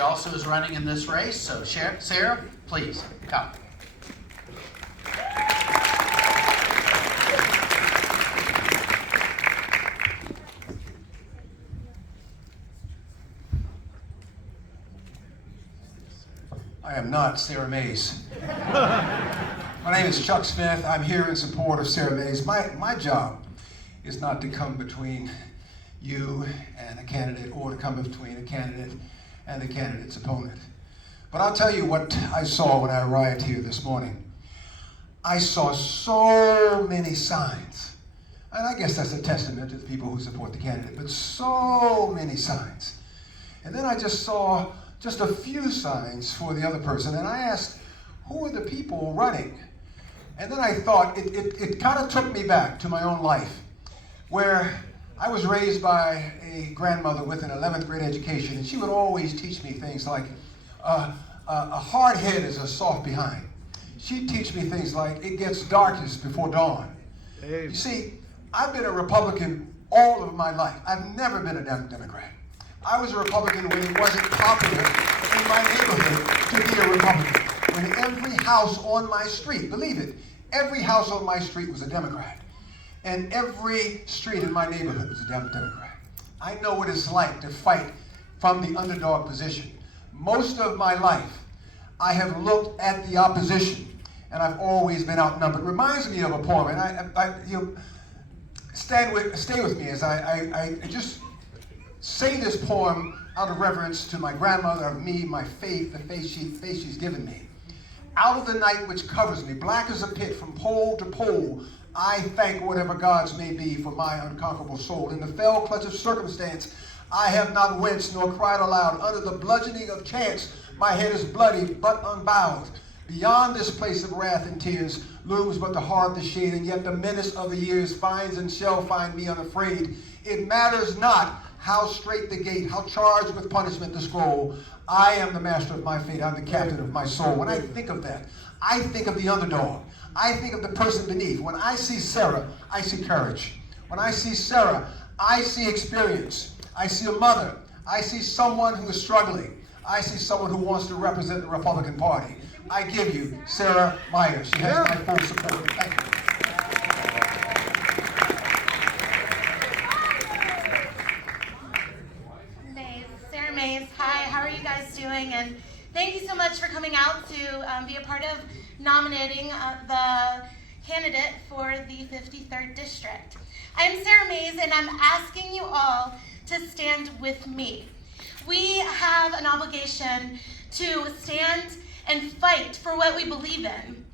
Also is running in this race, so Sarah, please come. I am not Sarah Mays. My name is Chuck Smith. I'm here in support of Sarah Mays. My job is not to come between you and a candidate or to come between a candidate and the candidate's opponent. But I'll tell you what I saw when I arrived here this morning. I saw so many signs, and I guess that's a testament to the people who support the candidate, but so many signs. And then I just saw just a few signs for the other person, and I asked, who are the people running? And then I thought, it kind of took me back to my own life, where I was raised by a grandmother with an 11th grade education, and she would always teach me things like, a hard head is a soft behind. She'd teach me things like, it gets darkest before dawn. Hey. You see, I've been a Republican all of my life. I've never been a Democrat. I was a Republican when it wasn't popular in my neighborhood to be a Republican. When every house on my street, believe it, every house on my street was a Democrat. And every street in my neighborhood was a Democrat. I know what it's like to fight from the underdog position. Most of my life, I have looked at the opposition, and I've always been outnumbered. It reminds me of a poem, and stay with me as I just say this poem out of reverence to my grandmother, of me, my faith, the faith she's given me. Out of the night which covers me, black as a pit from pole to pole, I thank whatever gods may be for my unconquerable soul. In the fell clutch of circumstance, I have not winced nor cried aloud. Under the bludgeoning of chance, my head is bloody but unbowed. Beyond this place of wrath and tears looms but the heart, the shade, and yet the menace of the years finds and shall find me unafraid. It matters not how straight the gate, how charged with punishment the scroll. I am the master of my fate. I'm the captain of my soul. When I think of that, I think of the underdog. I think of the person beneath. When I see Sarah, I see courage. When I see Sarah, I see experience. I see a mother. I see someone who is struggling. I see someone who wants to represent the Republican Party. I give you Sarah Myers. She has my full support. Thank you. Sarah Mays, hi, how are you guys doing? And thank you so much for coming out to be a part of nominating the candidate for the 53rd District. I'm Sarah Mays, and I'm asking you all to stand with me. We have an obligation to stand and fight for what we believe in.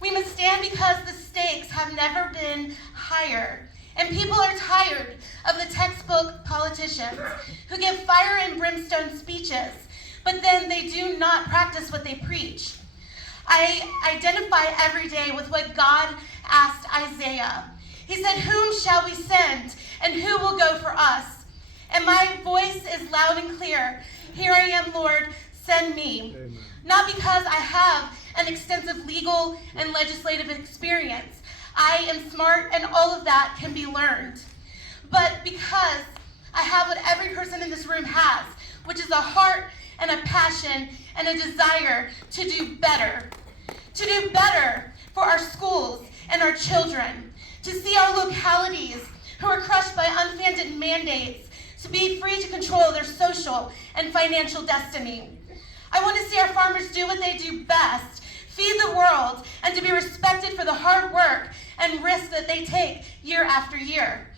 We must stand because the stakes have never been higher, and people are tired of the textbook politicians who give fire and brimstone speeches, but then they do not practice what they preach. I identify every day with what God asked Isaiah. He said, "Whom shall we send, and who will go for us?" And my voice is loud and clear. Here I am, Lord, send me. Amen. Not because I have an extensive legal and legislative experience. I am smart and all of that can be learned. But because I have what every person in this room has, which is a heart and a passion and a desire to do better. To do better for our schools and our children. To see our localities who are crushed by unfunded mandates to be free to control their social and financial destiny. I want to see our farmers do what they do best, feed the world, and to be respected for the hard work and risk that they take year after year.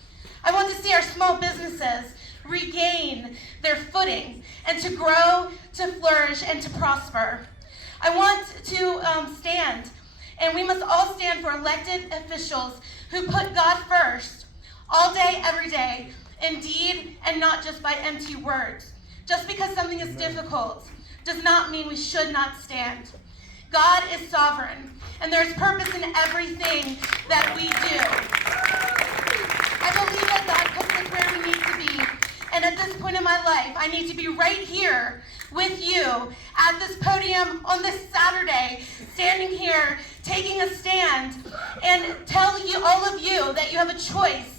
I want to see our small businesses regain their footing and to grow, to flourish, and to prosper. I want to stand, and we must all stand for elected officials who put God first, all day, every day, in deed and not just by empty words. Just because something is difficult does not mean we should not stand. God is sovereign, and there's purpose in everything that we do. I believe that God puts us where we need to be, and at this point in my life, I need to be right here with you at this podium on this Saturday, standing here, taking a stand, and tell you, all of you, that you have a choice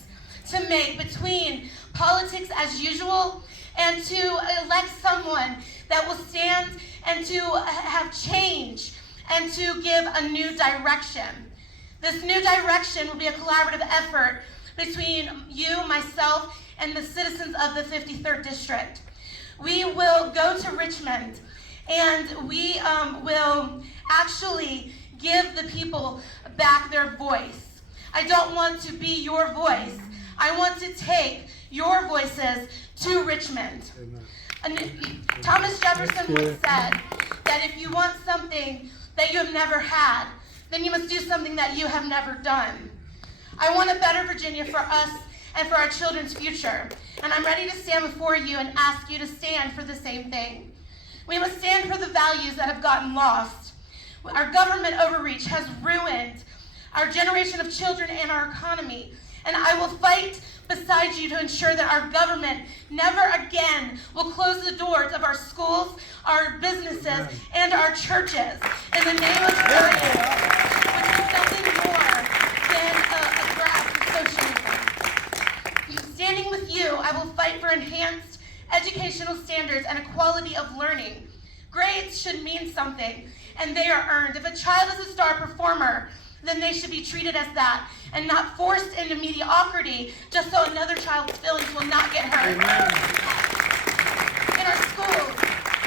to make between politics as usual and to elect someone that will stand and to have change and to give a new direction. This new direction will be a collaborative effort between you, myself, and the citizens of the 53rd District. We will go to Richmond and we will actually give the people back their voice. I don't want to be your voice. I want to take your voices to Richmond. And Thomas Jefferson once said that if you want something that you have never had, then you must do something that you have never done. I want a better Virginia for us and for our children's future. And I'm ready to stand before you and ask you to stand for the same thing. We must stand for the values that have gotten lost. Our government overreach has ruined our generation of children and our economy. And I will fight beside you to ensure that our government never again will close the doors of our schools, our businesses, and our churches in the name of values, which is nothing more than a grasp of socialism. Standing with you, I will fight for enhanced educational standards and equality of learning. Grades should mean something, and they are earned. If a child is a star performer, then they should be treated as that and not forced into mediocrity just so another child's feelings will not get hurt. Amen. In our schools,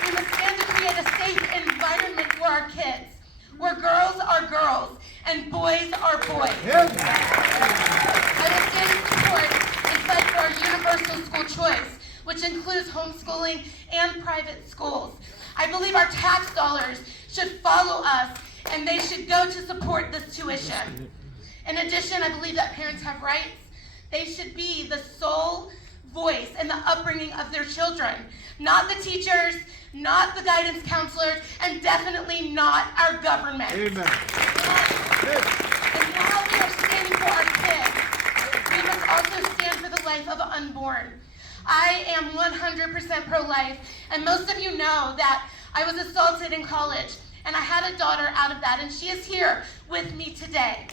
we must stand to create a safe environment for our kids, where girls are girls and boys are boys. I will stand in support and fight for our universal school choice, which includes homeschooling and private schools. I believe our tax dollars should follow us and they should go to support this tuition. In addition, I believe that parents have rights. They should be the sole voice in the upbringing of their children, not the teachers, not the guidance counselors, and definitely not our government. Amen. And while we are standing for our kids, we must also stand for the life of the unborn. I am 100% pro-life, and most of you know that I was assaulted in college. And I had a daughter out of that, and she is here with me today.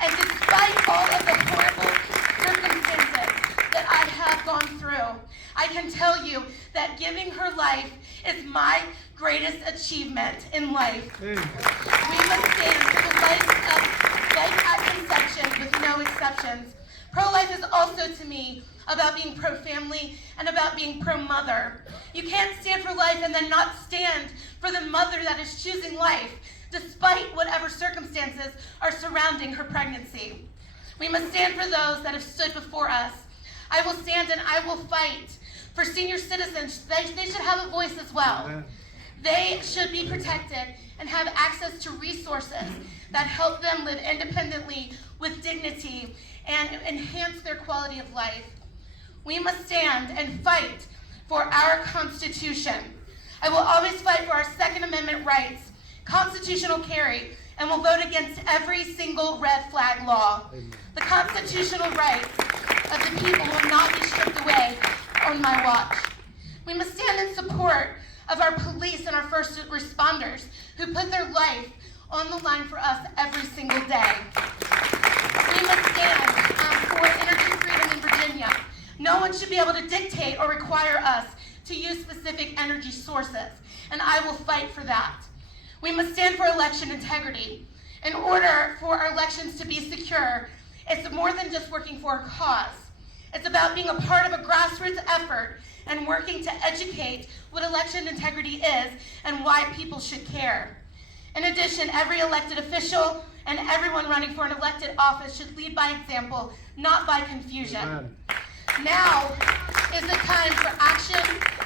And despite all of the horrible circumstances that I have gone through, I can tell you that giving her life is my greatest achievement in life. We must stand for the life at conception with no exceptions. Pro-life is also, to me, about being pro-family and about being pro-mother. You can't stand for life and then not stand for the mother that is choosing life, despite whatever circumstances are surrounding her pregnancy. We must stand for those that have stood before us. I will stand and I will fight for senior citizens. They should have a voice as well. They should be protected and have access to resources that help them live independently with dignity and enhance their quality of life. We must stand and fight for our Constitution. I will always fight for our Second Amendment rights, constitutional carry, and will vote against every single red flag law. The constitutional rights of the people will not be stripped away on my watch. We must stand in support of our police and our first responders who put their life on the line for us every single day. We must stand for energy freedom in Virginia. No one should be able to dictate or require us to use specific energy sources, and I will fight for that. We must stand for election integrity. In order for our elections to be secure, it's more than just working for a cause. It's about being a part of a grassroots effort and working to educate what election integrity is and why people should care. In addition, every elected official and everyone running for an elected office should lead by example, not by confusion. Amen. Now is the time for action.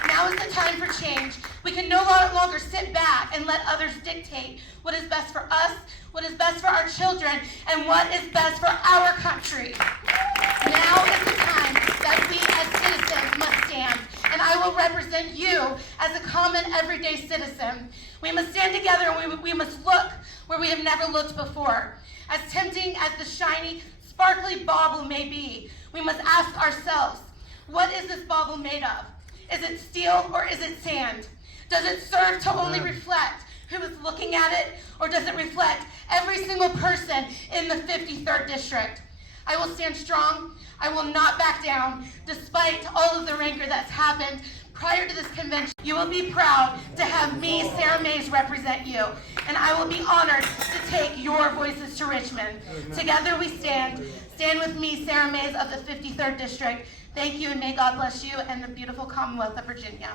Now is the time for change. We can no longer sit back and let others dictate what is best for us, what is best for our children, and what is best for our country. Now is the time that we as citizens must stand, and I will represent you as a common everyday citizen. We must stand together and we must look where we have never looked before. As tempting as the shiny, sparkly bauble may be, we must ask ourselves, what is this bauble made of? Is it steel or is it sand? Does it serve to only reflect who is looking at it, or does it reflect every single person in the 53rd District? I will stand strong. I will not back down, despite all of the rancor that's happened prior to this convention, you will be proud to have me, Sarah Mays, represent you. And I will be honored to take your voices to Richmond. Together we stand. Stand with me, Sarah Mays of the 53rd District. Thank you, and may God bless you and the beautiful Commonwealth of Virginia.